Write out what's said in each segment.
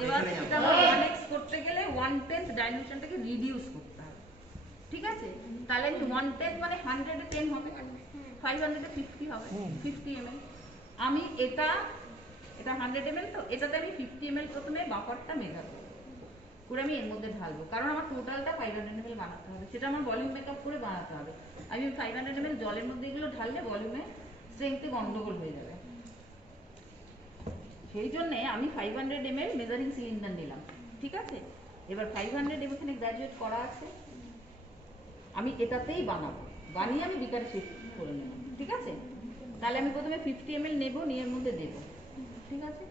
দেওয়া আছে সেটা আমার 1x করতে গেলে 1/10 ডাইলুশনটাকে রিডিউস করতে হবে, ঠিক আছে? তাহলে আমি 1/10 মানে 100 এ 10 হবে, 500 এ 50 হবে, 50 ml। আমি এটা 100 ml, তো এটাতে আমি 50 ml প্রথমে বাফারটা মেজার করব, করে আমি এর মধ্যে ঢালবো, কারণ আমার টোটালটা 500 ml বানাতে হবে, সেটা আমার ভলিউম মেকআপ করে বানাতে হবে। আমি 500 ml জলের মধ্যে এগুলো ঢাললে ভলিউমে স্ট্রেংথে গন্ডগোল হয়ে যাবে, সেই জন্য আমি 500 ml মেজারিং সিলিন্ডার নিলাম, ঠিক আছে? এবার 500 এখানে গ্র্যাজুয়েট করা আছে, আমি এটাতেই বানাবো, বানিয়ে আমি বিকারে শিফট করে নেব, ঠিক আছে? তাহলে আমি প্রথমে 50 ml নেব, নিয়ে এর মধ্যে দেবো, ঠিক আছে?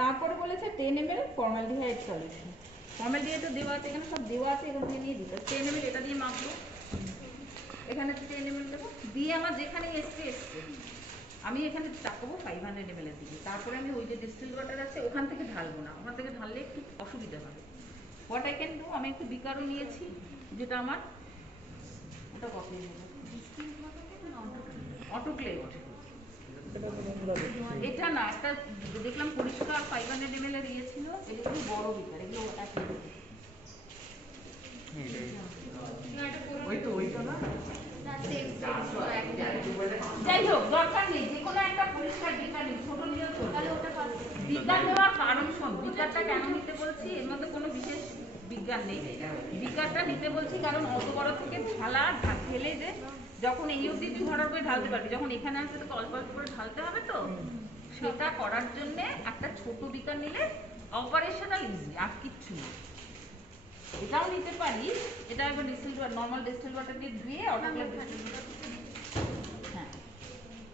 তারপরে বলেছে 10 ml ফর্মালডিহাইড সলিউশন। ফর্মালডিহাইড তো দেওয়া আছে, এখানে সব দেওয়া আছে, এখান থেকে নিয়ে দিতে 10 ml এটা দিয়ে মাপবো, এখানে 10 ml দেবো, দিয়ে আমার যেখানে এসছে আমি এখানে তাকাবো 500 ml এর দিকে, তারপরে আমি ওই যে ডিস্টিল ওয়াটার আছে ওখান থেকে ঢালবো না, ওখান থেকে ঢাললে একটু অসুবিধা হবে। হোয়াট আই ক্যান ডু, আমি একটু বিকারও নিয়েছি, যেটা আমার ওটা কত অটোক্লেভ, এটা না একটা দেখলাম পরিষ্কার 500 ml এর ইয়ে ছিল, এগুলো বড় বিকার, এগুলো যাই হোক দরকার নেই, যে কোনো একটা পরিষ্কার বিকার নেই, ছোট নিয়েও চলে। বিজ্ঞান নেওয়ার কারণ শোন, বিকারটা কেন নিতে বলছি, এর মধ্যে কোনো বিশেষ বিজ্ঞান নেই, বিকারটা নিতে বলছি কারণ অত বড় থেকে ঢালা ঢেলে যে যখন এই অবধি তুই ভরার করে ঢালতে পারবি, যখন এখানে আসবে তো অল্প অল্প করে ঢালতে হবে, তো সেটা করার জন্য একটা ছোট বিকার নিলে অপারেশনাল ইজি, আর কিচ্ছু না। এটাও নিতে পারি, এটা একবার distil water, normal distil water দিয়ে ধুয়ে অটোক্লেভ ডিস্টিল ওয়াটার, হ্যাঁ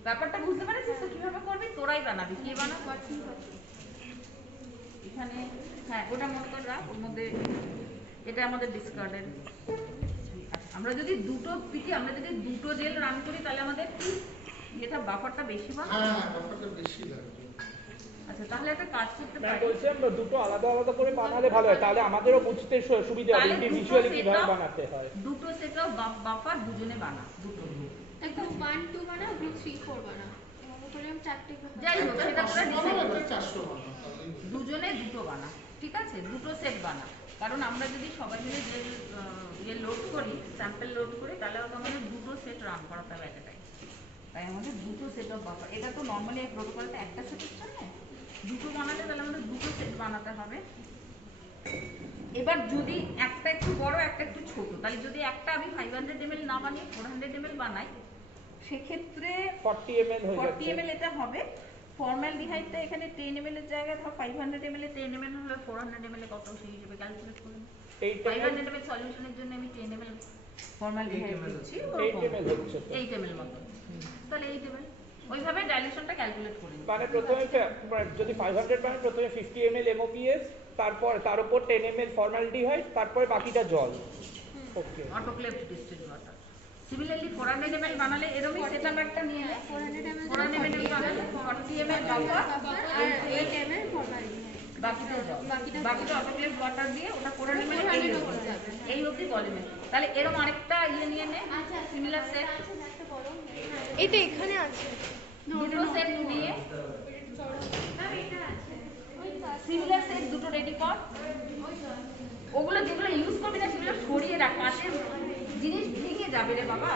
ব্যাপারটা বুঝতে পারছিস তো কিভাবে করবি, তোরাই বানাবি, কে বানাবো এখানে, হ্যাঁ ওটা মনে করে রাখ, ওর মধ্যে এটা আমাদের ডিসকার্ডের। আমরা যদি দুটো পিটি, আমরা যদি দুটো জেল রান করি তাহলে আমাদের কি এটা বাফারটা বেশি বানাবে, হ্যাঁ বাফারটা বেশি লাগবে। আচ্ছা তাহলে একটা কাজ করতে পারি, বলছি আমরা দুটো আলাদা আলাদা করে বানালে ভালো হয়, তাহলে আমাদেরও বুঝতে সুবিধা হবে ইন্ডিভিজুয়ালি কিভাবে বানাতে হয়। দুটো সেট অফ বাফার দুজনে বানা, দুটো একদম 1 2 বানাও, 2 3 4 বানাও, এভাবে করে আমি চারটে করে যাই হোক সেটা করে দুজনে দুটো বানা, ঠিক আছে? দুটো সেট বানা, কারণ আমরা যদি সবাই মিলে যে ইয়ে লোড করি, স্যাম্পল লোড করি, তাহলে আমাদের দুটো সেট রান করাতে হবে একটা টাইম, তাই আমাদের দুটো সেট অফ বাফার, এটা তো নর্মালি এই প্রোটোকলটা একটা সেটের জন্য, দুটো বানালে তাহলে আমাদের দুটো সেট বানাতে হবে। এবার যদি একটা একটু বড় একটা একটু ছোট, তাহলে যদি একটা আমি 500 ml না বানিয়ে 400 ml বানাই, সেক্ষেত্রে 40 ml হয়ে যাচ্ছে, 40 ml এটা হবে। ফর্মালডিহাইডটা এখানে 10 ml এর জায়গায় ধর 500 ml এ 10 ml হলে 400 ml এ কত সেই হিসেবে ক্যালকুলেট করুন। 500 ml সলিউশনের জন্য আমি 10 ml ফর্মালডিহাইড দিচ্ছি, 8 ml মতো, তাহলে 8 ml ওইভাবে ডাইলিউশনটা ক্যালকুলেট করি। মানে প্রথমে যদি 500 মানে প্রথমে 50 ml MOPS, তারপর তার উপর 10 ml ফর্মালডিহাইড, তারপরে বাকিটা জল, ওকে autoclave distil water. Similarly 400 ml বানালে এরকমই সেটআপ একটা নিয়ে নে, 400 ml বানালে 40 ml বাফার আর 8 ml ফরমালিন, বাকিটা জল, বাকিটা অটোক্লেভ ওয়াটার দিয়ে ওটা 400 ml এই অবধি ভলিউমে। তাহলে এরকম আরেকটা ইয়ে নিয়ে নে, সিমিলার সেট, এটা এখানে আছে, দুটো সেট নিয়ে সিমিলার সেট দুটো রেডি কর, ওগুলো যেগুলো ইউজ করবি না সেগুলো সরিয়ে রাখ, কাছে জিনিস ভেঙে যাবে রে বাবা,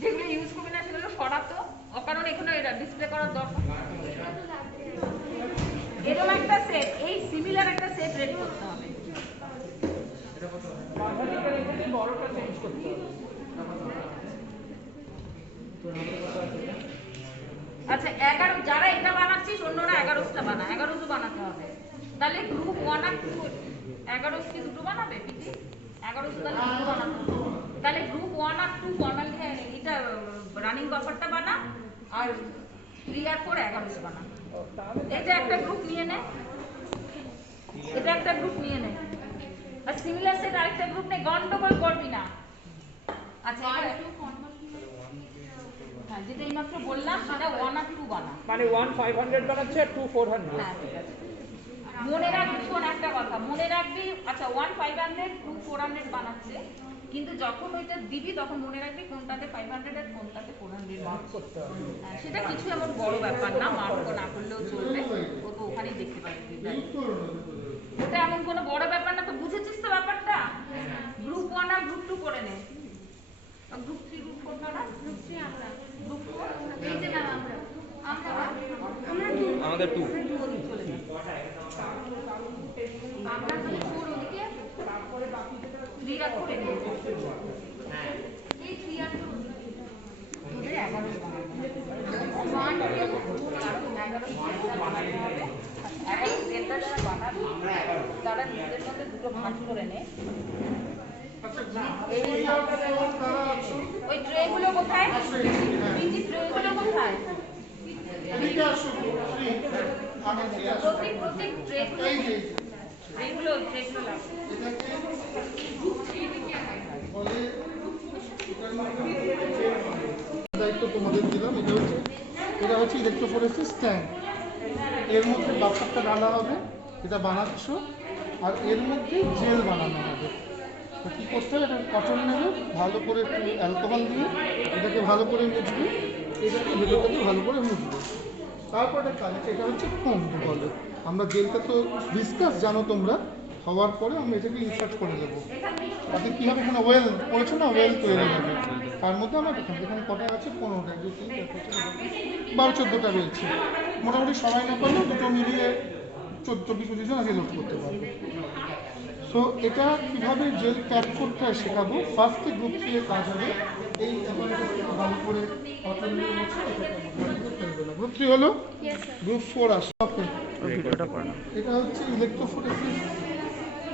যেগুলো ইউজ করবি না সেগুলো সরাতো, অকারণে এখানে এটা ডিসপ্লে করার দরকার। এরকম একটা সেট, এই সিমিলার একটা সেট রেডি করতে হবে। বড়টা চেঞ্জ করতে হবে। আচ্ছা 11 যারা এটা বানাচ্ছিস অন্যরা 11টা বানা, 11টা বানাতে হবে, তাহলে গ্রুপ 1 আর 2 11 কি দুটো বানাবে পিটি, 11 তাহলে দুটো বানাবে, তাহলে গ্রুপ 1 আর 2 ফর্মালডিহাইড এটা রানিং বাফারটা বানা, আর 3 আর 4 11 বানা। এটা একটা গ্রুপ নিয়ে নে, এটা একটা গ্রুপ নিয়ে নে, আর সিমিলার সেট আরেকটা গ্রুপ নে, গন্ডগোল করবি না। আচ্ছা হ্যাঁ যেটা এইমাত্র বললাম সেটা 1 আর 2 বানা, মানে 1 500 বানাচ্ছে আর 2 400। হ্যাঁ ঠিক আছে, মনে রাখবি, শোন একটা কথা মনে রাখবি, আচ্ছা 1 500 2 400 বানাচ্ছে, কিন্তু যখন ওইটা দিবি তখন মনে রাখবি কোনটাতে 500 আর কোনটাতে 400 মার্ক করতে হবে। সেটা কিছু এমন বড় ব্যাপার না, মার্ক না করলেও চলবে, ও তো ওখানেই দেখতে পারবি। ওটা এমন কোনো বড় ব্যাপার না, তো বুঝেছিস তো ব্যাপারটা? গ্রুপ 1 আর গ্রুপ 2 করে নে, গ্রুপ 3 গ্রুপ 4 না, গ্রুপ 3 আমরা, গ্রুপ 4 এই যে ম্যাম আমরা আমাদের 2 চলে যাবে। আমরা 4 ওদিকে, 3 আর 4 এনে এই 3 আর 4 ওদিকে। তোদের 11 ডেলটা যারা বানাবি তারা নিজেদের মধ্যে দুটো ভাগ করে নে। ওই ট্রেগুলো কোথায়? বিচি ট্রেগুলো কোথায়? প্রত্যেক ট্রেগুলো দায়িত্ব তোমাদের দিলাম। এটা হচ্ছে ইলেকট্রোফোরেসিস ট্যাঙ্ক। এর মধ্যে বাফারটা ঢালা হবে, এটা বানাচ্ছ, আর এর মধ্যে জেল বানানো হবে। তো কী করতে হবে, এটা কটন নেবে, ভালো করে একটু অ্যালকোহল দিয়ে এটাকে ভালো করে মুছবে, এটাকে ভেতরটাকে ভালো করে মুছবে। তারপর একটা কাজ, এটা হচ্ছে ফোম বলে। আমরা জেলটা তো ডিসকাস জানো তোমরা, হওয়ার পরে আমরা এটাকে ইনসার্ট করে দেবো। তাতে কী হবে, এখানে ওয়েল পড়েছো না, ওয়েল তৈরি হবে। তার মধ্যে আমরা এখানে কটা আছে, 15টা, 2 3 4 5 12 14টা রয়েছে। মোটামুটি সবাই না পারলেও দুটো মিলিয়ে 24-25 জন আগে লোড করতে পারবে। সো এটা কীভাবে জেল প্যাক করতে হয় শেখাবো। ফার্স্টে গ্রুপ 3 এর কাজ হবে, এই ভালো করে কটন দিয়ে মুছে এটাকে ফেলবে না। গ্রুপ 3 হলো, গ্রুপ 4 আসে। ওকে, এটা হচ্ছে ইলেকট্রোফোরেসিস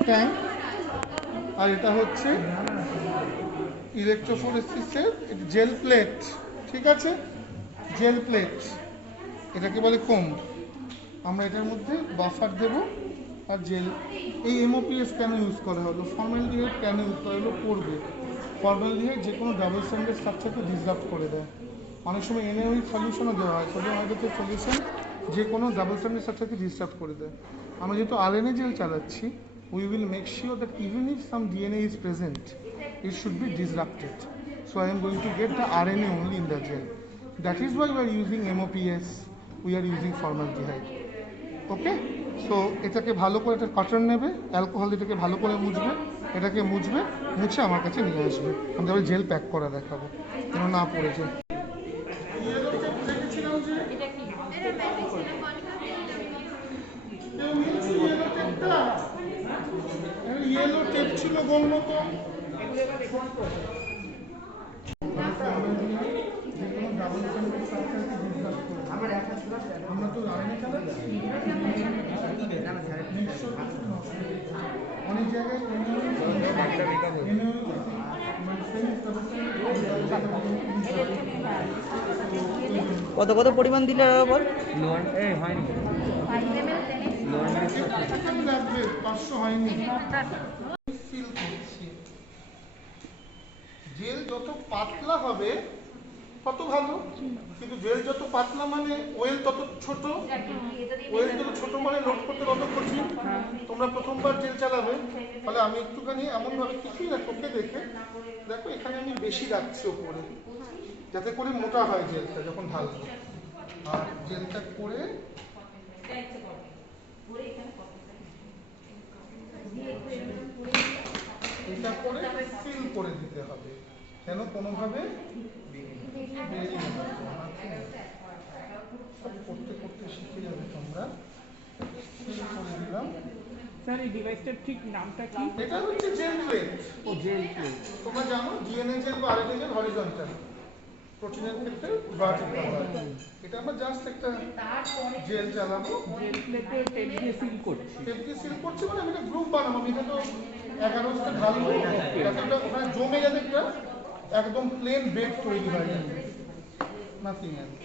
ট্যাঙ্ক, আর এটা হচ্ছে ইলেকট্রোফোরেসিসের জেল প্লেট। ঠিক আছে, জেল প্লেট, এটাকে বলে কোম্ব। আমরা এটার মধ্যে বাফার দেব আর জেল। এই এমওপিএস কেন ইউজ করা হলো, ফর্মালডিহাইড কেন ইউজ করা হলো, পড়বে। ফর্মালডিহাইড যে কোনো ডাবল স্ট্যান্ডার্ড স্ট্রাকচারকে ডিসরাপ্ট করে দেয়। অনেক সময় এনএইচ সলিউশনও দেওয়া হয়, সোডিয়াম হাইড্রোক্সাইড সলিউশন যে কোনো ডাবল স্ট্যান্ডার্ড স্ট্রাকচারকে ডিসরাপ্ট করে দেয়। আমরা যেহেতু আরএনএ জেল চালাচ্ছি, we will make sure that even if some DNA is present, it should be disrupted. So I am going to get the RNA only in the gel. That is why we are using MOPS, we are using formaldehyde. Okay? So এটাকে ভালো করে একটা cotton নেবে, alcohol এটাকে ভালো করে মুছবে, এটাকে মুছবে, মুছে আমার কাছে নিয়ে আসবে। আমি তারপরে জেল প্যাক করা দেখাবো, যেন না পড়েছে। ইয়েলো টেপ ছিল গোল মতো। আমরা তো লাইনে চালাচ্ছি, অনেক জায়গায় কত কত পরিমাণ দিলে বল? লোয়ার এই হয়নি, 5 ml টেনে লাগবে, 500 হয়নি। ফিল করছি জেল যত পাতলা হবে তত ভালো, কিন্তু জেল যত পাতলা মানে ওয়েল তত ছোট, ওয়েল যত ছোট মানে লোড করতে তত কঠিন। তোমরা প্রথমবার জেল চালাবে, তাহলে আমি একটুখানি এমনভাবে কিছুই না, চোখে দেখে দেখো এখানে আমি বেশি রাখছি ওপরে, যাতে করে মোটা হয় জেলটা যখন ঢালবো। আর জেলটা করে এটা করে ফিল করে দিতে হবে, কেন কোনোভাবে বেরিয়ে যাবে না। সব করতে করতে শিখে যাবে তোমরা। ফিল করে দিলাম। স্যার এই ডিভাইসটার ঠিক নামটা কি? এটা হচ্ছে জেল প্লেট। ও জেল প্লেট। তোমরা জানো ডিএনএ জেল বা আরএনএ জেল হরিজন্টাল, প্রোটিনের ক্ষেত্রে ভার্টিক্যাল হয়। এটা আমরা জাস্ট একটা জেল চালাবো, জেল প্লেটে টেপ দিয়ে সিল করছি। টেপ দিয়ে সিল করছি, মানে আমি একটা গ্রুপ বানাবো। আমি এটা তো 11টা ঢালবো, যাতে ওটা ওখানে জমে যাতে একটা একদম প্লেন বেড তৈরি হয়ে যাবে, নাথিং এলস।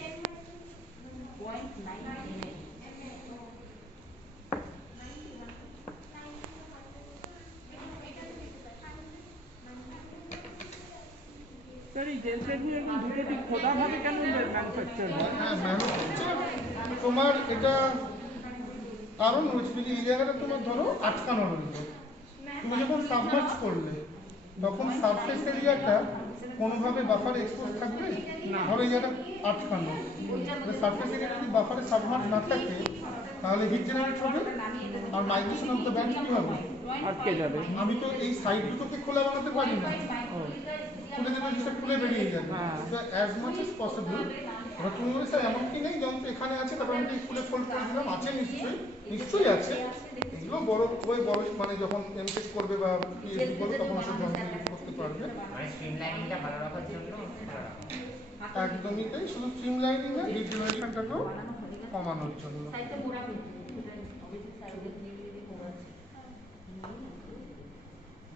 স্যার এই জেল প্লেটগুলো এখন দুটো দিক খোদাভাবে কেন ম্যানুফ্যাকচার হয়? হ্যাঁ, ম্যানুফ্যাকচার তোমার এটা কারণ হচ্ছে, যদি এই জায়গাটা তোমার ধরো আটকানো রইল, তুমি যখন সাবমার্জ করলে তখন সারফেস এরিয়াটা কোনোভাবে বাফারে এক্সপোজ থাকবে না, ধরো এই জায়গাটা আটকানো, সারফেস এরিয়া যদি বাফারে সাবমার্জ না থাকে তাহলে হিট জেনারেট হবে আর মাইগ্রেশন অফ দ্য ব্যান্ড কি হবে, আটকে যাবে। আমি তো এই সাইড দুটোকে খোলা বানাতে পারি না, খুলে যেতে জিনিসটা খুলে বেরিয়ে যাবে। তো অ্যাজ মাচ এস পসিবল, এবার তুমি বলে স্যার এমন কি নেই যন্ত্র এখানে আছে তারপর আমি খুলে ফোল্ড করে দিলাম, আছে নিশ্চয়ই, নিশ্চয়ই আছে। এগুলো বড় ওই বড় মানে যখন এমটেক করবে বা পিএইচডি করবে তখন সে যন্ত্র ইউজ করতে পারবে। মানে স্ট্রিমলাইনিংটা ভালো রাখার জন্য একদমই তাই, শুধু স্ট্রিমলাইনিং না, হিট জেনারেশনটাকেও কমানোর জন্য। সাইডটা মোড়া কিন্তু এটা অবশ্যই সাইডে দিয়ে দিয়ে মোড়া আছে।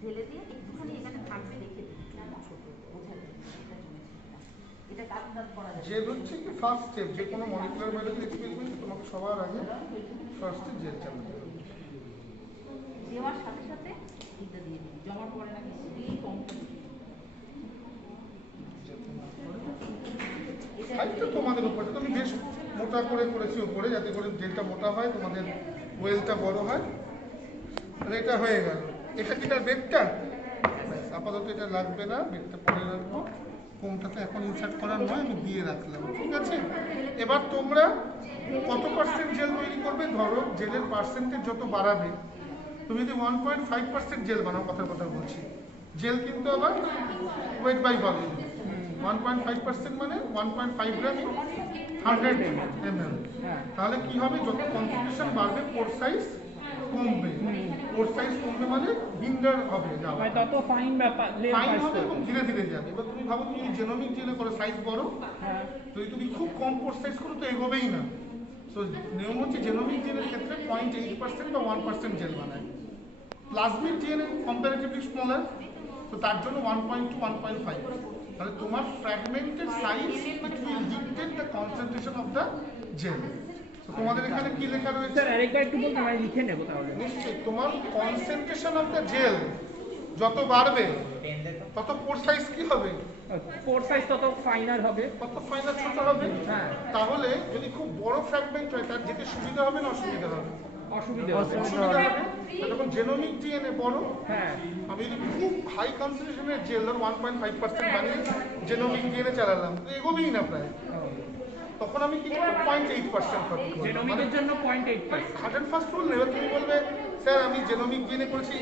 ঢেলে দিয়ে একটুখানি এখানে থাকবে রেখে দিই, ছোট বোঝা যায় এটা জমেছে এটা কাজ কাজ করা যায়। জেল হচ্ছে কি ফার্স্ট স্টেপ, যে কোনো মলিকুলার বায়োলজি এক্সপেরিমেন্ট তোমাকে সবার আগে ফার্স্টে জেল চালাতে হবে। দেওয়ার সাথে সাথে এটা দিয়ে দিই, জমাট পড়ে না কিছু দিয়ে কম করে দিই। সাইজটা তোমাদের উপরে, তুমি বেশ মোটা করে করেছি উপরে যাতে করে জেলটা মোটা হয়, তোমাদের ওয়েলটা বড় হয়। তাহলে এটা হয়ে গেল। এটা কি তার বেডটা? আপাতত এটা লাগবে না, বেডটা পরে রাখবো। কোমটাতে এখন ইনসার্ট করার নয়, আমি দিয়ে রাখলাম, ঠিক আছে। এবার তোমরা কত পার্সেন্ট জেল তৈরি করবে, ধরো জেলের পার্সেন্টেজ যত বাড়াবে, তুমি যদি 1.5% জেল বানাও, কথার কথা বলছি, জেল কিন্তু আবার ওয়েট বাই ভলিউম, 1.5% মানে 1.5 গ্রাম 100 ml। তাহলে কি হবে, যত কনসেন্ট্রেশন বাড়বে পোর সাইজ কমবে, পোর সাইজ কমবে মানে হিন্ডার হবে যাওয়া, মানে তত ফাইন ব্যাপার ফাইন হবে এবং ধীরে ধীরে যাবে। এবার তুমি ভাবো তুমি জেনোমিক জেলে করো সাইজ বড়, যদি তুমি খুব কম পোর সাইজ করো তো এগোবেই না। সো নিয়ম হচ্ছে জেনোমিক জেলের ক্ষেত্রে 0.8% বা 1% জেল বানায়, প্লাজমিক জেল কম্পারেটিভলি স্মলার, তো তার জন্য 1.2 1.5। তাহলে তোমার ফ্র্যাগমেন্টের size it will dictate the concentration of the gel. তো তোমাদের এখানে কি লেখা রয়েছে? স্যার আরেকবার একটু বলতে আমি লিখে নেব তাহলে। নিশ্চয়ই, তোমার কনসেন্ট্রেশন অফ দ্য জেল যত বাড়বে তত পোর সাইজ কি হবে, পোর সাইজ তত ফাইনার হবে, কত ফাইনাল ছোট হবে। হ্যাঁ। তাহলে যদি খুব বড় ফ্র্যাগমেন্ট হয় তার যেতে সুবিধা হবে না অসুবিধা হবে? অসুবিধা হবে। অসুবিধা হবে। যখন জেনোমিক ডিএনএ বড়, হ্যাঁ আমি যদি খুব হাই কনসেন্ট্রেশনের জেল ধর 1.5% বানিয়ে জেনোমিক ডিএনএ চালালাম, তো এগোবেই না প্রায়, তখন আমি কি করবো 0.8% করবো। জেনোমিকের জন্য 0.8%। হার্ড অ্যান্ড ফাস্ট রুল নেবে, তুমি বলবে স্যার আমি জেনোমিক ডিএনএ করেছি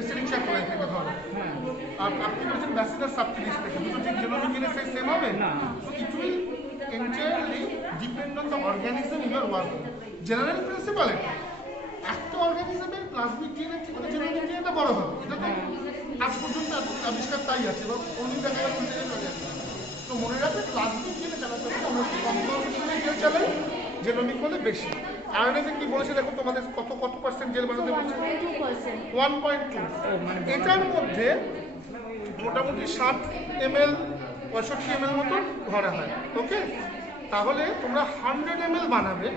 এসেরিচা কোলাই থেকে ধরো, হ্যাঁ আর আপনি বলছেন ব্যাসিলাস সাবটিলিস থেকে, দুটো ঠিক জেনোমিক ডিএনএ সাইজ সেম হবে না। So it will entirely depend on the organism you are working. General principle এটা, একটা অর্গানিজমের প্লাজমিক ডিএনএ থেকে জেনোমিক ডিএনএটা বড় হবে, এটা তো আজ পর্যন্ত আবিষ্কার তাই আছে, এবং অন্য জায়গায় তো মনে রাখবে প্লাজমিক ডিএনএ চালাতে হবে, আমরা কম কনসেন্ট্রেশনে জেল চালাই, জেনোমিক হলে বেশি। আরএনএতে কি বলেছে দেখো, তোমাদের কত কত পার্সেন্ট জেল বানাতে বলছে? 1.2। এটার মধ্যে মোটামুটি 60 ml 65 ml মতো ধরা হয়, ওকে। তাহলে তোমরা 100 ml বানাবে,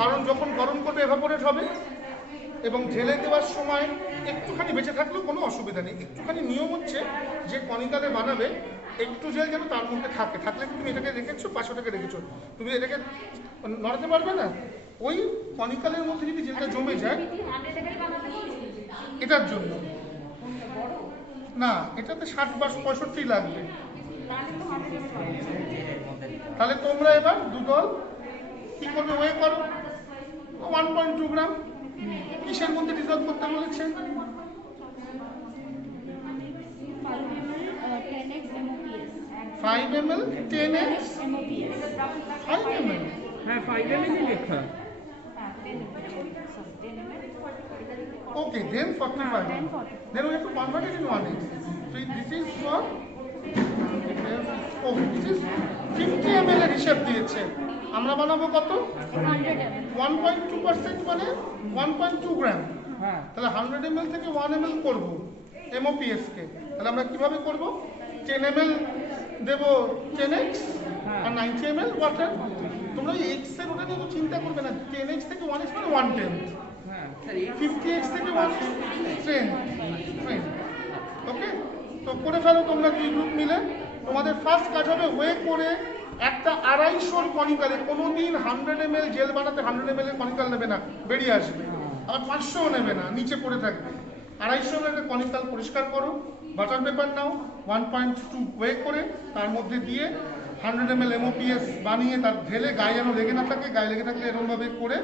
কারণ যখন গরম করবে এভাপোরেট হবে, এবং ঢেলে দেওয়ার সময় একটুখানি বেঁচে থাকলেও কোনো অসুবিধা নেই। একটুখানি নিয়ম হচ্ছে যে কনিকালে বানাবে একটু জেল যেন তার মধ্যে থাকে, থাকলে তুমি এটাকে রেখেছো 500 টাকা রেখেছো, তুমি এটাকে নড়াতে পারবে না। ওই কনিকালের মধ্যে যদি জেলটা জমে যায়, এটার জন্য না, এটাতে 60 বা 65 লাগবে। তাহলে তোমরা এবার দুদল কি করবে, ওয়ে করো 1.2 গ্রাম। কিসের মধ্যে ডিজলভ করতে বলেছে? 5 ml 10x 5 ml, হ্যাঁ 5 ml লেখা। okay, then 45, then we have to convert it in 1x. So this is for this is 50 ml এর হিসাব দিয়েছে, আমরা বানাবো কত? 1.2% মানে 1.2 গ্রাম। হ্যাঁ তাহলে 100 ml থেকে 1 ml করব MOPS কে। তাহলে আমরা কিভাবে করব? 10 ml দেব 10x আর 90 ml ওয়াটার। তোমরা এই x এর ওটা নিয়ে চিন্তা করবে না, 10x থেকে 1x মানে 1/10, হ্যাঁ 50x থেকে 1x 10, ওকে। তো করে ফেলো তোমরা দুই গ্রুপ মিলে। তোমাদের ফার্স্ট কাজ হবে ওয়ে করে একটা 250 কনিকালে, কোনোদিন 100 ml জেল বানাতে 100 ml এর কনিকাল নেবে না, বেরিয়ে আসবে। আবার 500 নেবে না, নিচে পড়ে থাকবে। 250 ml একটা কনিকাল পরিষ্কার করো, বাটার পেপার নাও 1.2 ওয়ে করে তার মধ্যে দিয়ে 100 ml MOPS বানিয়ে তার ঢেলে গায়ে যেন লেগে না থাকে, গায়ে লেগে থাকলে এরকমভাবে করে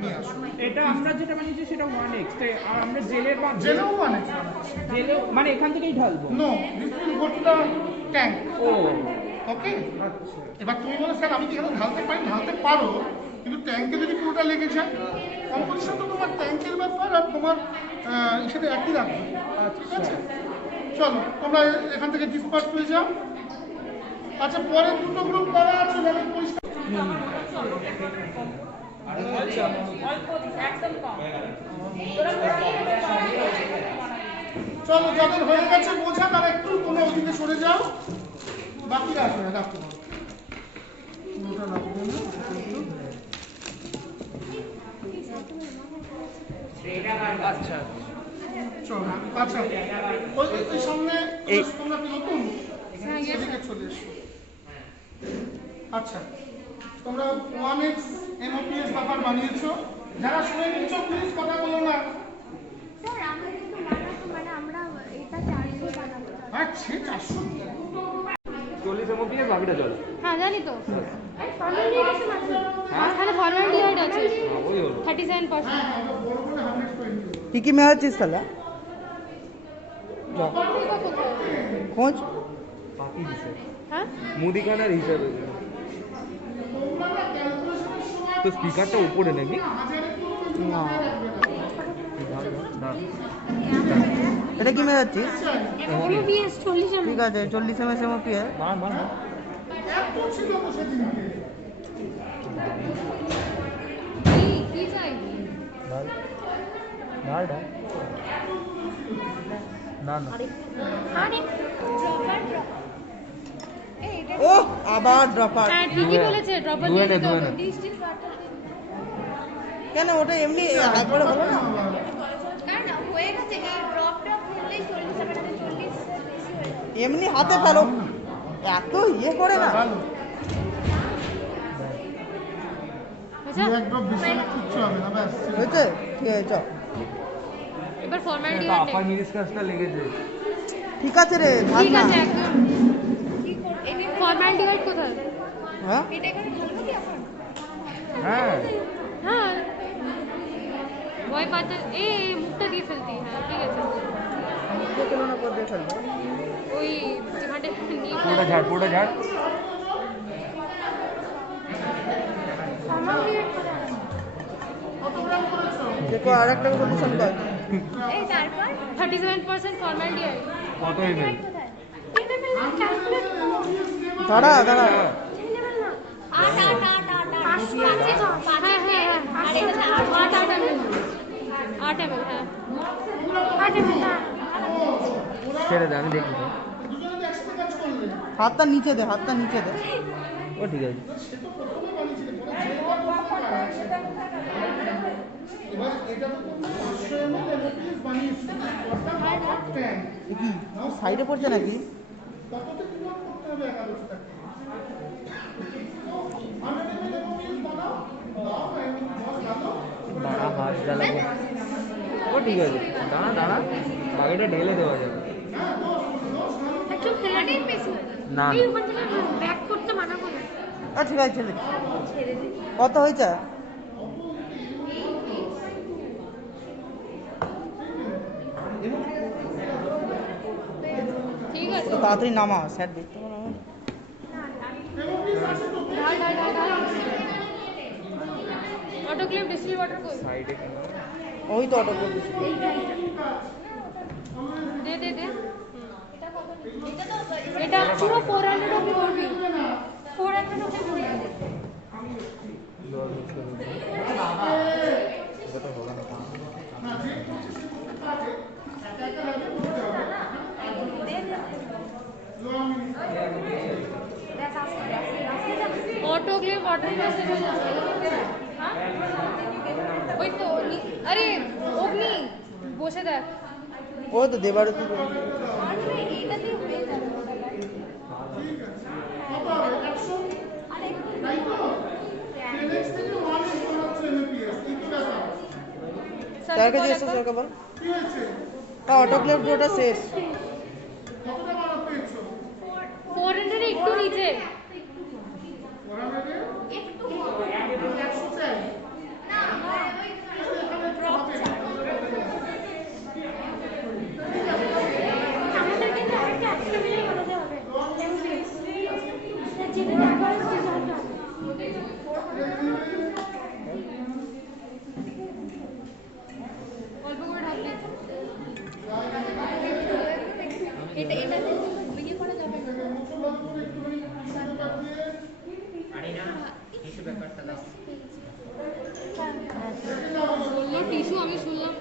নিয়ে আসো। এটা আমরা যেটা বানিয়েছি সেটা 1x, আর আমরা জেলের বা জেলেও মানে জেলেও মানে এখান থেকেই ঢালবো। No, this will go to the tank. Oh okay, এবার তুমি বলো স্যার আমি কি এখানে ঢালতে পারি? ঢালতে পারো, কিন্তু ট্যাঙ্কে যদি পুরোটা লেগে যায়, কম্পোজিশন তো তোমার ট্যাঙ্কের ব্যাপার আর তোমার সাথে একই রাখবে। ঠিক আছে, চলো তোমরা এখান থেকে ডিসপার্স হয়ে যাও। আচ্ছা, পরে দুটো গ্রুপ করা আছে, যাদের পরিষ্কার চলো, যাদের হয়ে গেছে বোঝা তারা একটু তোমরা ওদিকে সরে যাও, বাকিরা আসবে না, রাখতে পারো। পুরোটা রাখবে না, আচ্ছা চলো। আচ্ছা, ওই সামনে তোমরা কি নতুন? এদিকে চলে এসো। আচ্ছা, তোমরা 1x MOPS ব্যাপার বানিয়েছো, যারা শুনে নিচ্ছ প্লিজ কথা বলো না। স্যার আমরা কিন্তু মানে আমরা এটা 400 বানাবো। আচ্ছা, 400 40 MOPS বাকিটা জল। হ্যাঁ জানি তো। ফর্মালিটি আছে মাত্র। মাঝখানে ফর্মালিটি আছে। ওই হলো 37%। বড় করে 100 করে নিও। কি কি মেলাচ্ছিস তাহলে? খোঁজ বাকি দিছে হ্যাঁ? মুদিখানার হিসাবে। তো স্পিকারটা উপরে নাকি? না, এটা কি মেলাচ্ছিস? MOPS 40 ঠিক আছে, 40 ml MOPS। এত ছিল তো সেদিনকে। কি চাই? আরে ড্রপার ড্রপ। এটা ও আবার ড্রপার। হ্যাঁ ঠিকই বলেছে, ড্রপার দিয়ে দিতে হবে। ডিস্টিল ওয়াটার কেন ওটা এমনি একবারে হলো না? কারণ হয়ে গেছে, এই ড্রপ ফেললেই 40 হবে, 40 বেশি হয়ে যাবে। এমনি হাতে ফেলো, এত ইয়ে করে না। ভালো, বুঝা? এক ড্রপ বেশি হলে কিচ্ছু হবে না, ব্যাস। হয়েছে? ঠিক আছে, চল। এবার ফর্মালিটি আপার মিডিস কাজটা লেগেছে। ঠিক আছে রে, থাক ঠিক না। আছে একদম। কি করব? এই ফর্মালিটি গাইড কোথায়? হ্যাঁ, এটা করে ঢালবো কি এখন? হ্যাঁ হ্যাঁ ভয় পাচ্ছে, এই মুখটা দিয়ে ফেলতি। হ্যাঁ ঠিক আছে, চলো না, পর দিয়ে ফেলবো। ওই যেখানটা নিয়ে পুরোটা ঝাড়, পুরোটা ঝাড়। দেখো আর একটা পজিশন কর। এই তারপর 37% ফর্মালিটি গাইড কত এমএল? দাঁড়া দাঁড়া, ছেড়ে দে, আমি দেখি তো। দুজনে তো একসাথে কাজ করলে। হাতটা নিচে দে, হাতটা নিচে দে। ও ঠিক আছে। সে তো প্রথমে বানিয়েছিলে, পরে জেলটা কোথায়? এবার এটা তো তুমি 500 ml MOPS বানিয়েছো, অর্থাৎ ট্যাঙ্ক। এ কি সাইডে পড়ছে নাকি? তততে কি করতে হবে 1100 টাকা। তো 100 ml MOPS বানাও, দাও না, এবং জল ঢালো। দাঁড়া, হাত জ্বালাবো। ও ঠিক আছে, দাঁড়া দাঁড়া, বাকিটা ঢেলে দেওয়া যাবে। একটু ফেলাটাই বেশি হয়ে যাবে। না, এই ওখান থেকে ব্যাক করতে মানা করে। ঠিক আছে, ছেড়ে দে। কত হয়েছে? ঠিক আছে, তো তাড়াতাড়ি নামা, স্যার দেখতে পারো। ঢাল ঢাল ঢাল ঢাল। অটোক্লেভ ডিস্টিল ওয়াটার কই? সাইডে কেন? ওই তো অটো করে দে দে দে। এটা পুরো 400 অবধি করবি। 400 অবধি করবি। এটা তো হবে না। অটোক্লেভ ওয়াটার মেসেজ হয়ে যাবে। ওই তো আরে অগ্নি বসে দেখ। ওই তো দেবার কি আরে এইটাতে হয়ে যাবে। TEDx থেকে 1x বানাচ্ছো MOPS, এই কি ব্যাপার? তার কাছে এসে সরকার বল। কি হয়েছে? অটোক্লেভ ওটা শেষ। বললো টিস্যু, আমি শুনলাম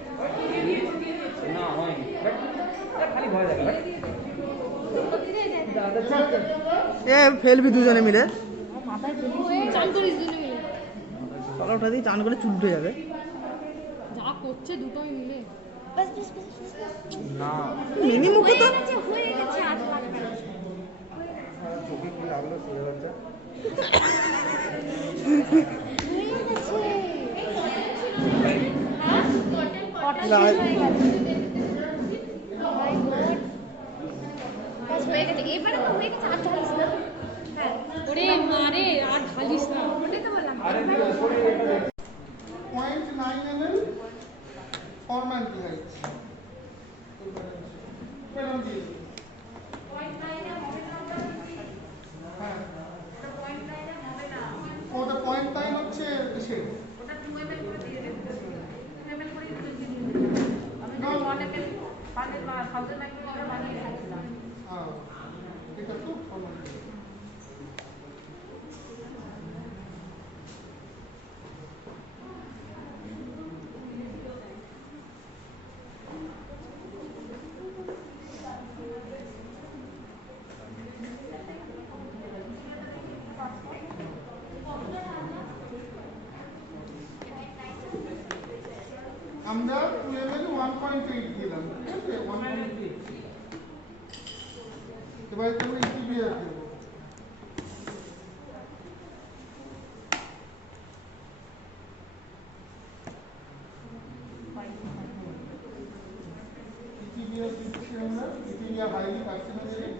না হয়নি বাট খালি ভয় লাগে ভাই এ ফেলবি দুজনে মিলে চান করিস দুজনে মিলে, তলা উঠা দিয়ে চান করে চুল উঠে যাবে। যা করছে দুটোই মিলে। না মিনি মুখে তো হয়ে গেছে আর লাগবে না। চোখে কি লাগলো সে বাচ্চা এবারে তো হয়ে গেছে, আর ঢালিস না। হ্যাঁ ওরে মারে আর ঢালিস না, ওটাই তো বললাম। 0.9 ml formaldehyde পেলাম দিয়ে দিই। হ্যাঁ ওটা 0.9 হচ্ছে সে এটা তো formaldehyde। আমরা 2 ml 1.8 দিলাম, ঠিক আছে 1.8। এবার তুমি ইটিবিআর দেবো। ইটিবিআর দিচ্ছি আমরা, ইটিবিআর হাইলি কার্সিনোজেনিক।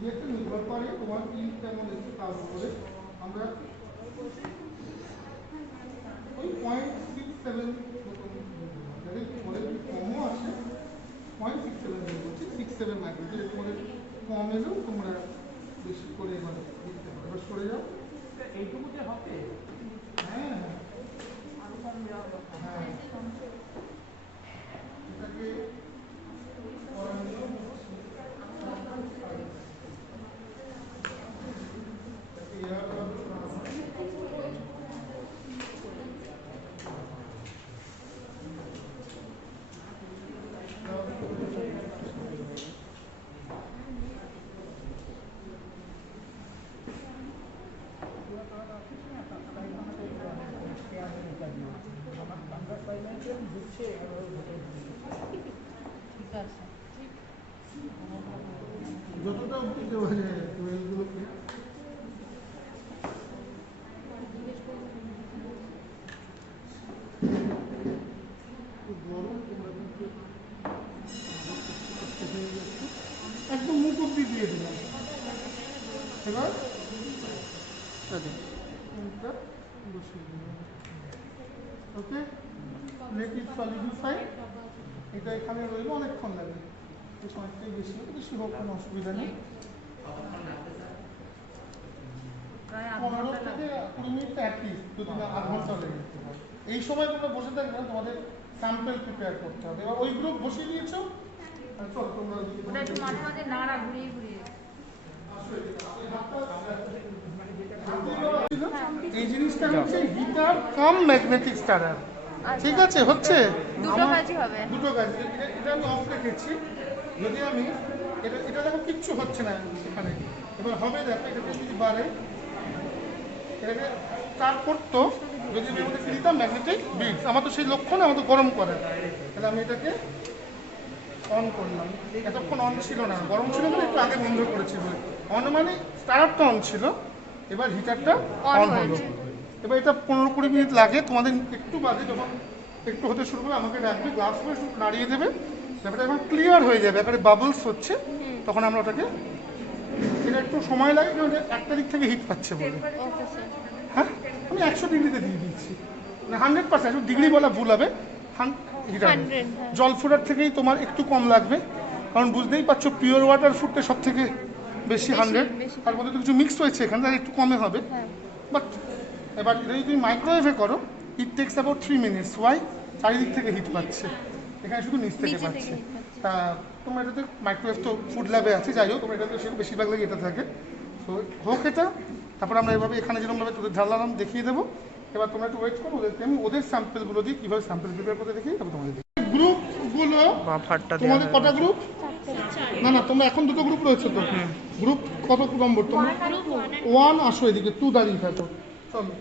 ইটিবিআরটা নির্ভর করে তোমার কি কেমন এসছে তার উপরে। আমরা ওই 0.67 মতন যদি পরে কমও আসে 0.67 বলছি, 67 ম্যাগনেটিক করে কম এলেও তোমরা বেশি করে মানে দিতে পারো। এবার সরে যাও। এইটুকুতে হবে হ্যাঁ হ্যাঁ এটাকে করানো হচ্ছে। এটাকে এয়ার বাবল করা হয়। যতটা অব্দি দেওয়া যায় ওইগুলোকে গরম তোমরা কিন্তু একদম মুখ অব্দি দিয়ে দিলাম। এবার মুখটা বসিয়ে দিলাম। ওকে, লেট ইট সলিডিফাই। এটা এখানে রইলো অনেকক্ষণ লাগে, এই সময়টাই বেশি হোক, বেশি হোক কোনো অসুবিধা নেই। 15 থেকে 20 মিনিট অ্যাটলিস্ট, যদি না আধ ঘন্টা লেগে যেতে পারে। এই সময় তোমরা বসে থাকবে না, তোমাদের স্যাম্পল প্রিপেয়ার করতে হবে। এবার ওই গ্রুপ বসিয়ে দিয়েছো, চল তোমরা মাঝে মাঝে নাড়া ঘুরিয়ে ঘুরিয়ে এই জিনিসটা হচ্ছে হিটার কাম ম্যাগনেটিক স্টারার। ঠিক আছে, হচ্ছে দুটো কাজই হবে। দুটো কাজ। এটা আমি অফ রেখেছি, যদি আমি এটা দেখো কিচ্ছু হচ্ছে না এখানে। এবার হবে, দেখো এটা যদি বাড়ে, এটাকে স্টার্ট করতো, যদি আমি আমাদের দিতাম ম্যাগনেটিক বিটস, আমার তো সেই লক্ষণ, আমার তো গরম করে। তাহলে আমি এটাকে অন করলাম, এতক্ষণ অন ছিল না, গরম ছিল বলে একটু আগে বন্ধ করেছি। অন মানে স্টার্টটা অন ছিল, এবার হিটারটা অন হলো। এবার এটা 15-20 মিনিট লাগে। তোমাদের একটু বাদে যখন একটু হতে শুরু করে আমাকে ডাকবে, গ্লাস করে একটু নাড়িয়ে দেবে, ব্যাপারটা যখন ক্লিয়ার হয়ে যাবে, এবারে বাবলস হচ্ছে, তখন আমরা ওটাকে, এটা একটু সময় লাগে কারণ একটা দিক থেকে হিট পাচ্ছে বলে। হ্যাঁ, আমি 100 ডিগ্রিতে দিয়ে দিচ্ছি, মানে 100%, ডিগ্রি বলা ভুল হবে, হিটার। জল ফোটার থেকেই তোমার একটু কম লাগবে, কারণ বুঝতেই পারছো পিওর ওয়াটার ফুটতে সব থেকে বেশি 100, তার মধ্যে তো কিছু মিক্স হয়েছে এখানে, তার একটু কমে হবে। বাট এবার এটা যদি তুমি মাইক্রোওয়েভে করো it takes about 3 minutes. Why? চারিদিক থেকে হিট পাচ্ছে, এখানে শুধু নিচ থেকে পাচ্ছে। তা তোমরা এটাতে মাইক্রোওয়েভ তো ফুড ল্যাবে আছে, যাই হোক তোমরা এটাতে বেশিরভাগ লাগে এটা থাকে। তো হোক এটা, তারপর আমরা এভাবে এখানে যেরকমভাবে তোদের ঢালাম দেখিয়ে দেবো। এবার তোমরা একটু ওয়েট করো, ওদেরকে আমি ওদের স্যাম্পেলগুলো দিয়ে কীভাবে স্যাম্পেল প্রিপেয়ার করতে দেখি, তারপর তোমাদের দেখি। গ্রুপগুলো তোমাদের কটা গ্রুপ? না না, তোমরা এখন দুটো গ্রুপ রয়েছে তো। গ্রুপ কত নম্বর তোমরা? 1 আসো এদিকে, 2 দাঁড়িয়ে থাকো, চলো।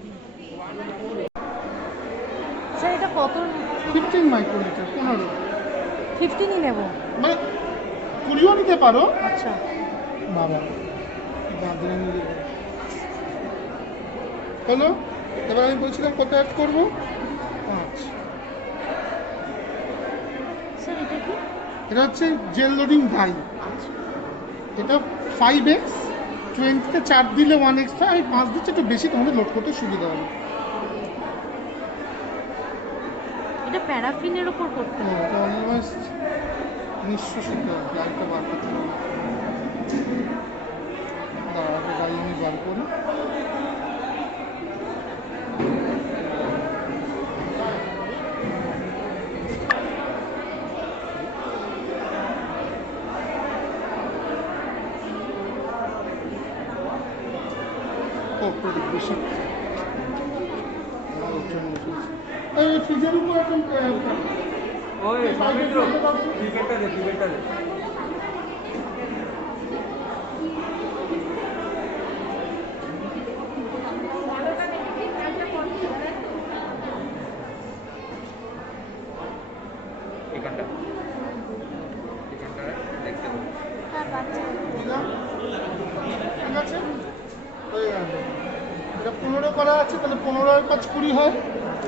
স্যার এটা কত? 15 মাইক্রোলিটার, 15। 15ই নেব। মানে 20ও নিতে পারো। আচ্ছা বাবা হলো। এবার আমি বলছিলাম কত অ্যাড করবো? 5। স্যার এটা কি? এটা হচ্ছে জেল লোডিং ডাই। এটা 5x, 20তে 4 দিলে 1x হয়, আমি 5 দিচ্ছি, একটু বেশি তোমাদের লোড করতে সুবিধা হবে। এটা প্যারাফিনের উপর করতে হবে। এটা অলমোস্ট নিঃশ্বাসিত ডাইটা বার করতে হবে। দাঁড়াতে ডাই আমি বার করি। বেশি এই ফ্রিজের উপর এখন ওই ক্রিকেটটা দে, ক্রিকেটটা দে। এখানটা দেখতে পাবো। হ্যাঁ বাচ্চা দিলাম, ঠিক আছে, হয়ে গেল। এটা 15 করা আছে, তাহলে 15 আর 5 20 হয়।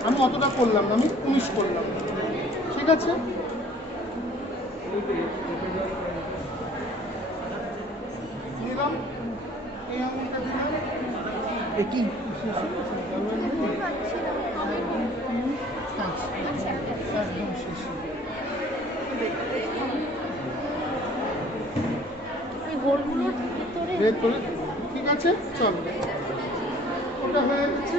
আমি অতটা করলাম না, আমি 19 করলাম, ঠিক আছে। নিলাম এই আঙুলটা দিলাম, একদম শেষ। এই হোলগুলোর ভিতরে বের করে, ঠিক আছে, চলো, ওটা হয়ে গেছে।